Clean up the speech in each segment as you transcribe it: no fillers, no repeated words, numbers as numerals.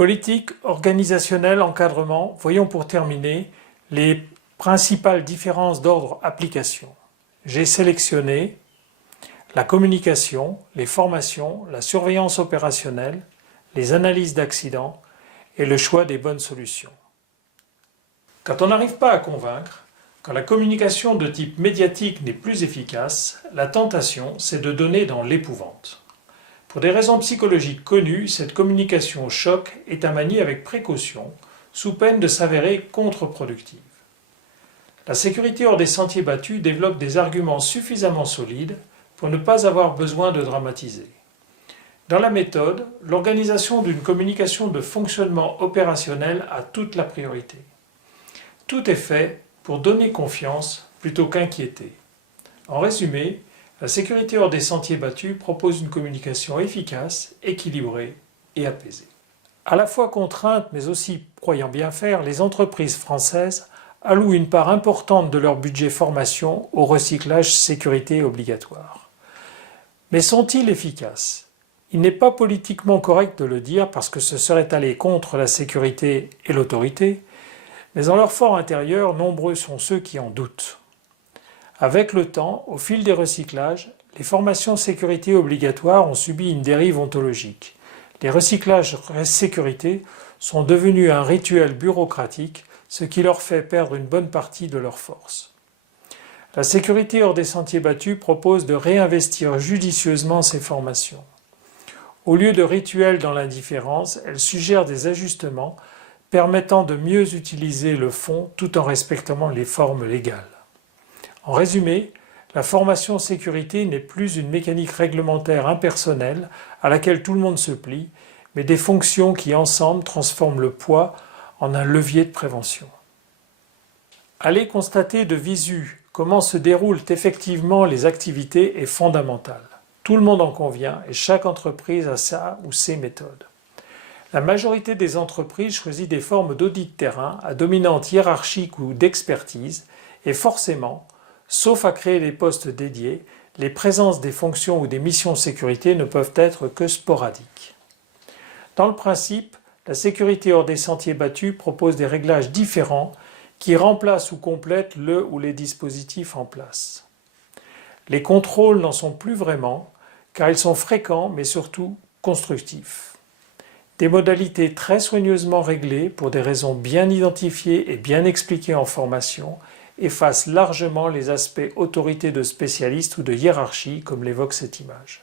Politique, organisationnelle, encadrement, voyons pour terminer les principales différences d'ordre application. J'ai sélectionné la communication, les formations, la surveillance opérationnelle, les analyses d'accidents et le choix des bonnes solutions. Quand on n'arrive pas à convaincre, quand la communication de type médiatique n'est plus efficace, la tentation, c'est de donner dans l'épouvante. Pour des raisons psychologiques connues, cette communication au choc est à manier avec précaution, sous peine de s'avérer contre-productive. La sécurité hors des sentiers battus développe des arguments suffisamment solides pour ne pas avoir besoin de dramatiser. Dans la méthode, l'organisation d'une communication de fonctionnement opérationnel a toute la priorité. Tout est fait pour donner confiance plutôt qu'inquiéter. En résumé, la sécurité hors des sentiers battus propose une communication efficace, équilibrée et apaisée. À la fois contraintes mais aussi croyant bien faire, les entreprises françaises allouent une part importante de leur budget formation au recyclage sécurité obligatoire. Mais sont-ils efficaces ? Il n'est pas politiquement correct de le dire parce que ce serait aller contre la sécurité et l'autorité, mais en leur fort intérieur, nombreux sont ceux qui en doutent. Avec le temps, au fil des recyclages, les formations sécurité obligatoires ont subi une dérive ontologique. Les recyclages sécurité sont devenus un rituel bureaucratique, ce qui leur fait perdre une bonne partie de leur force. La sécurité hors des sentiers battus propose de réinvestir judicieusement ces formations. Au lieu de rituels dans l'indifférence, elle suggère des ajustements permettant de mieux utiliser le fond tout en respectant les formes légales. En résumé, la formation sécurité n'est plus une mécanique réglementaire impersonnelle à laquelle tout le monde se plie, mais des fonctions qui ensemble transforment le poids en un levier de prévention. Aller constater de visu comment se déroulent effectivement les activités est fondamental. Tout le monde en convient et chaque entreprise a sa ou ses méthodes. La majorité des entreprises choisit des formes d'audit terrain à dominante hiérarchique ou d'expertise et forcément, sauf à créer des postes dédiés, les présences des fonctions ou des missions sécurité ne peuvent être que sporadiques. Dans le principe, la sécurité hors des sentiers battus propose des réglages différents qui remplacent ou complètent le ou les dispositifs en place. Les contrôles n'en sont plus vraiment, car ils sont fréquents mais surtout constructifs. Des modalités très soigneusement réglées pour des raisons bien identifiées et bien expliquées en formation effacent largement les aspects autorité de spécialistes ou de hiérarchie comme l'évoque cette image.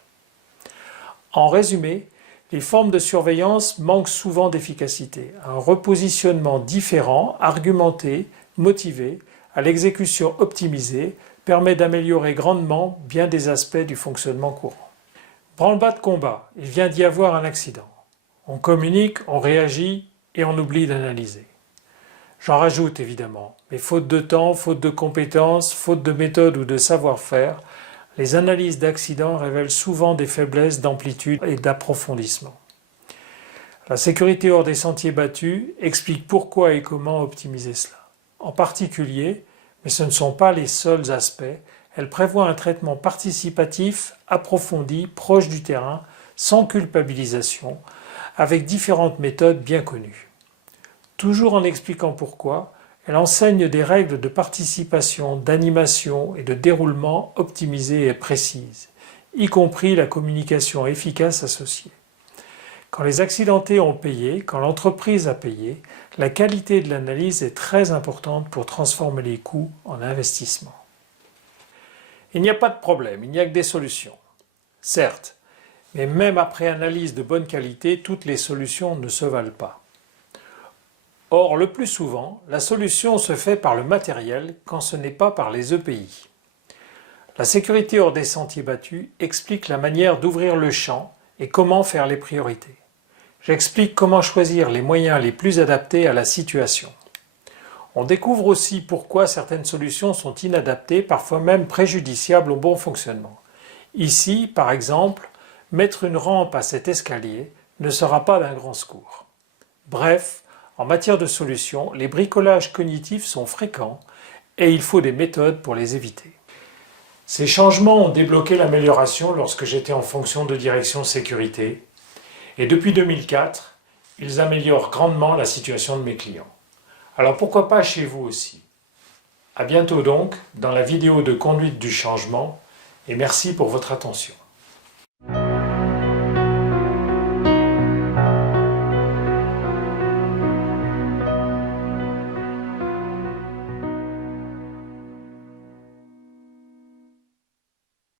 En résumé, les formes de surveillance manquent souvent d'efficacité. Un repositionnement différent, argumenté, motivé, à l'exécution optimisée, permet d'améliorer grandement bien des aspects du fonctionnement courant. Branle-bas de combat, il vient d'y avoir un accident. On communique, on réagit et on oublie d'analyser. J'en rajoute évidemment, mais faute de temps, faute de compétences, faute de méthode ou de savoir-faire, les analyses d'accidents révèlent souvent des faiblesses d'amplitude et d'approfondissement. La sécurité hors des sentiers battus explique pourquoi et comment optimiser cela. En particulier, mais ce ne sont pas les seuls aspects, elle prévoit un traitement participatif, approfondi, proche du terrain, sans culpabilisation, avec différentes méthodes bien connues. Toujours en expliquant pourquoi, elle enseigne des règles de participation, d'animation et de déroulement optimisées et précises, y compris la communication efficace associée. Quand les accidentés ont payé, quand l'entreprise a payé, la qualité de l'analyse est très importante pour transformer les coûts en investissement. Il n'y a pas de problème, il n'y a que des solutions. Certes, mais même après analyse de bonne qualité, toutes les solutions ne se valent pas. Or, le plus souvent, la solution se fait par le matériel quand ce n'est pas par les EPI. La sécurité hors des sentiers battus explique la manière d'ouvrir le champ et comment faire les priorités. J'explique comment choisir les moyens les plus adaptés à la situation. On découvre aussi pourquoi certaines solutions sont inadaptées, parfois même préjudiciables au bon fonctionnement. Ici, par exemple, mettre une rampe à cet escalier ne sera pas d'un grand secours. Bref, en matière de solutions, les bricolages cognitifs sont fréquents et il faut des méthodes pour les éviter. Ces changements ont débloqué l'amélioration lorsque j'étais en fonction de direction sécurité et depuis 2004, ils améliorent grandement la situation de mes clients. Alors pourquoi pas chez vous aussi? À bientôt donc dans la vidéo de conduite du changement et merci pour votre attention.